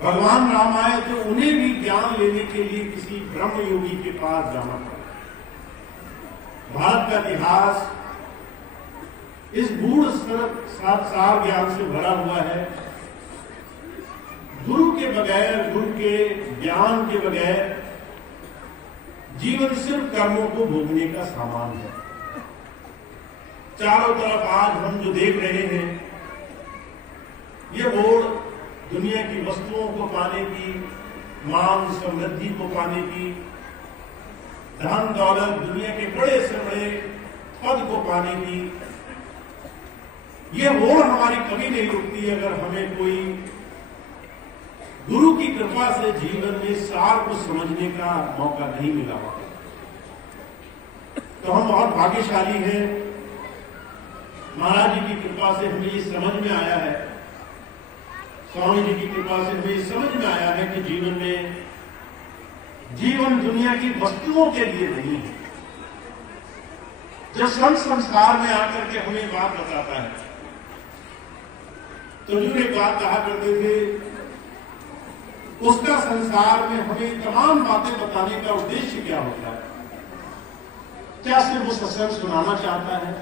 भगवान राम आए तो उन्हें भी ज्ञान लेने के लिए किसी ब्रह्म योगी के पास जाना पड़ा। भारत का इतिहास इस गूढ़ सार ज्ञान से भरा हुआ है। गुरु के बगैर, गुरु के ज्ञान के बगैर जीवन सिर्फ कर्मों को भोगने का सामान है। चारों तरफ आज हम जो देख रहे हैं, ये होड़ दुनिया की वस्तुओं को पाने की, मान समृद्धि को पाने की, धन दौलत, दुनिया के बड़े से बड़े पद को पाने की, ये होड़ हमारी कभी नहीं रुकती अगर हमें कोई गुरु की कृपा से जीवन में सार को समझने का मौका नहीं मिला। तो हम बहुत भाग्यशाली हैं। महाराज जी की कृपा से हमें ये समझ में आया है, स्वामी जी की कृपा से हमें समझ में आया है कि जीवन दुनिया की वस्तुओं के लिए नहीं है। जब संस्कार में आकर के हमें बात बताता है, तो जो एक बात कहा करते थे, उसका संसार में हमें तमाम बातें बताने का उद्देश्य क्या होता है? क्या सिर्फ वो सत्संग सुनाना चाहता है?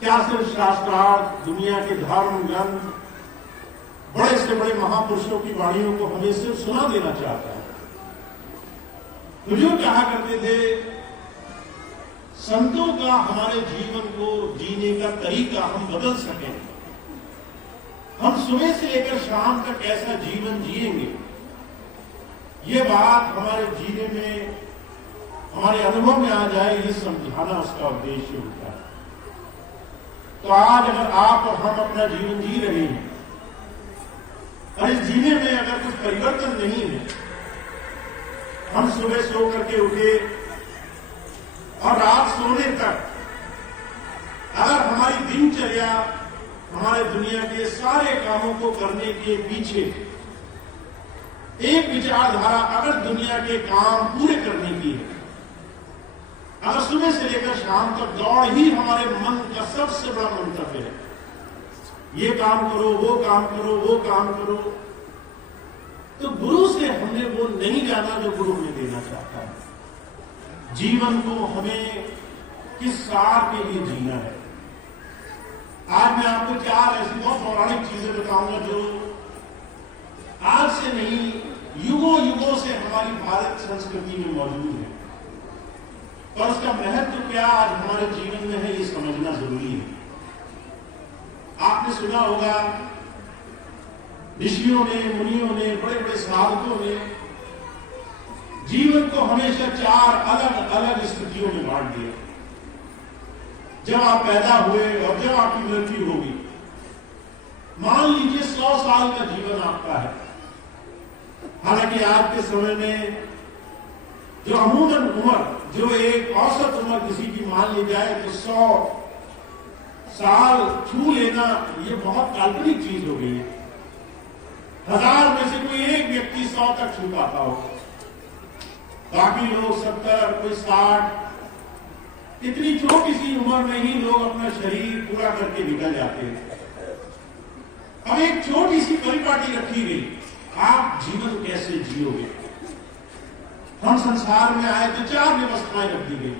क्या सिर्फ शास्त्रार्थ, दुनिया के धर्म ग्रंथ, बड़े से बड़े महापुरुषों की वाणियों को हमें सिर्फ सुना देना चाहता है? तो जो कहा करते थे, संतों का हमारे जीवन को जीने का तरीका हम बदल सकें, हम सुबह से लेकर शाम तक ऐसा जीवन जिएंगे, ये बात हमारे जीने में, हमारे अनुभव में आ जाए, ये समझाना उसका उद्देश्य होता है। तो आज अगर आप और हम अपना जीवन जी रहे हैं और इस जीने में अगर कुछ परिवर्तन नहीं है, हम सुबह सो करके उठे और रात सोने तक अगर हमारी दिनचर्या, हमारे दुनिया के सारे कामों को करने के पीछे एक विचारधारा अगर दुनिया के काम पूरे करने की है, अगर सुबह से लेकर शाम तक दौड़ ही हमारे मन का सबसे बड़ा मंतव्य है, ये काम करो, वो काम करो, वो काम करो, तो गुरु से हमने वो नहीं जाना जो गुरु हमें देना चाहता है। जीवन को हमें किस सार के लिए जीना है। आज मैं आपको चार ऐसी बहुत पौराणिक चीजें बताऊंगा जो आज से नहीं, युगों युगों से हमारी भारत संस्कृति में मौजूद है, और उसका महत्व क्या आज हमारे जीवन में है, ये समझना जरूरी है। आपने सुना होगा, ऋषियों ने, मुनियों ने, बड़े बड़े साधकों ने जीवन को हमेशा चार अलग अलग स्थितियों में बांट दिया। जब आप पैदा हुए और जब आपकी मृत्यु होगी, मान लीजिए 100 साल का जीवन आपका है। हालांकि आज के समय में जो अमूमन उम्र, जो एक औसत उम्र किसी की मान ली जाए तो 100 साल छू लेना ये बहुत काल्पनिक चीज हो गई है। 1000 में से कोई एक व्यक्ति 100 तक छू पाता हो, बाकी लोग 70, कोई 60, इतनी छोटी सी उम्र में ही लोग अपना शरीर पूरा करके निकल जाते हैं। अब एक छोटी सी परिपाटी रखी गई, आप जीवन कैसे जियोगे? हम संसार में आए तो 4 व्यवस्थाएं रख दी गई।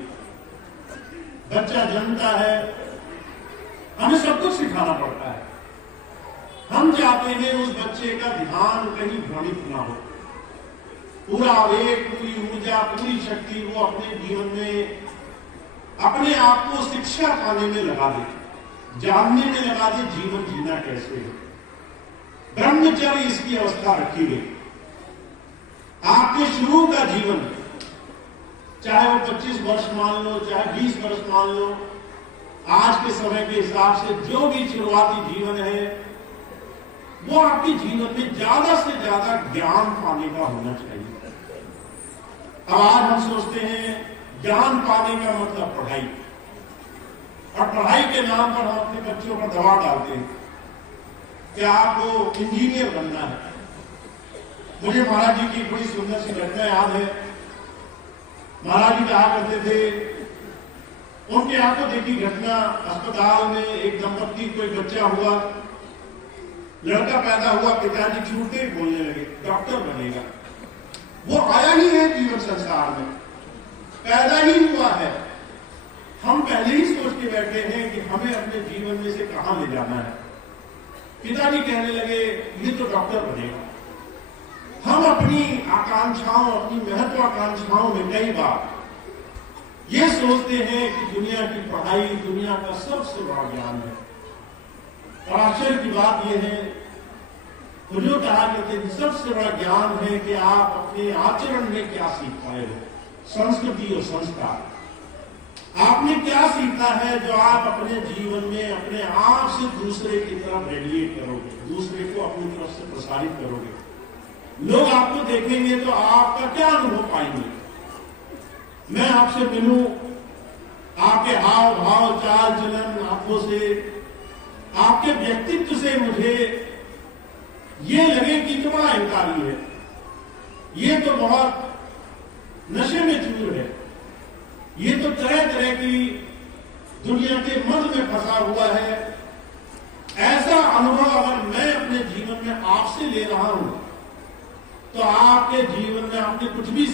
बच्चा जन्मता है, हमें सब कुछ सिखाना पड़ता है। हम चाहते हैं उस बच्चे का ध्यान कहीं भ्रमित ना हो, पूरा आवेग, पूरी ऊर्जा, पूरी शक्ति वो अपने जीवन में अपने आप को शिक्षा पाने में लगा दे, जानने में लगा दे जीवन जीना कैसे है। ब्रह्मचर्य इसकी अवस्था रखी गई। आपके शुरू का जीवन, चाहे वो 25 वर्ष मान लो, चाहे 20 वर्ष मान लो, आज के समय के हिसाब से जो भी शुरुआती जीवन है, वो आपके जीवन में ज्यादा से ज्यादा ज्ञान पाने का होना चाहिए। अब आज हम सोचते हैं ज्ञान पाने का मतलब पढ़ाई, और पढ़ाई के नाम पर हम अपने बच्चों पर दबाव डालते हैं कि आपको इंजीनियर बनना है। मुझे महाराज जी की बड़ी सुंदर सी घटना याद है। महाराज जी कहा करते थे, उनके आंखों देखी घटना, अस्पताल में एक दंपत्ति को एक बच्चा हुआ, लड़का पैदा हुआ, पिताजी छूटे बोलने लगे डॉक्टर बनेगा। वो आया ही है जीवन संसार में, पैदा ही हुआ है। हम पहले ही सोच के बैठे हैं कि हमें अपने जीवन में से कहां ले जाना है। पिताजी कहने लगे ये तो डॉक्टर बनेगा। हम अपनी आकांक्षाओं, अपनी महत्वाकांक्षाओं में कई बार ये सोचते हैं कि दुनिया की पढ़ाई दुनिया का सबसे बड़ा ज्ञान है। और आश्चर्य की बात यह है, हुजूर कहा करते थे सबसे बड़ा ज्ञान है कि आप अपने आचरण में क्या सीख पाए हो, संस्कृति और संस्कार। आपने क्या सीखा है जो आप अपने जीवन में अपने आप से दूसरे की तरफ रेडिएट करोगे, दूसरे को अपनी तरफ से प्रसारित करोगे। लोग आपको देखेंगे तो आपका क्या अनुभव पाएंगे। मैं आपसे मिलूं, आपके हाव भाव, चाल चलन, आंखों से, आपके व्यक्तित्व से मुझे ये लगे कि तो बड़ा अहंकारी है, ये तो बहुत नशे में चूर है, ये तो तरह तरह की दुनिया के मद में फंसा हुआ है। ऐसा अनुभव अगर मैं अपने जीवन में आपसे ले रहा हूं तो आपके जीवन में आपने कुछ भी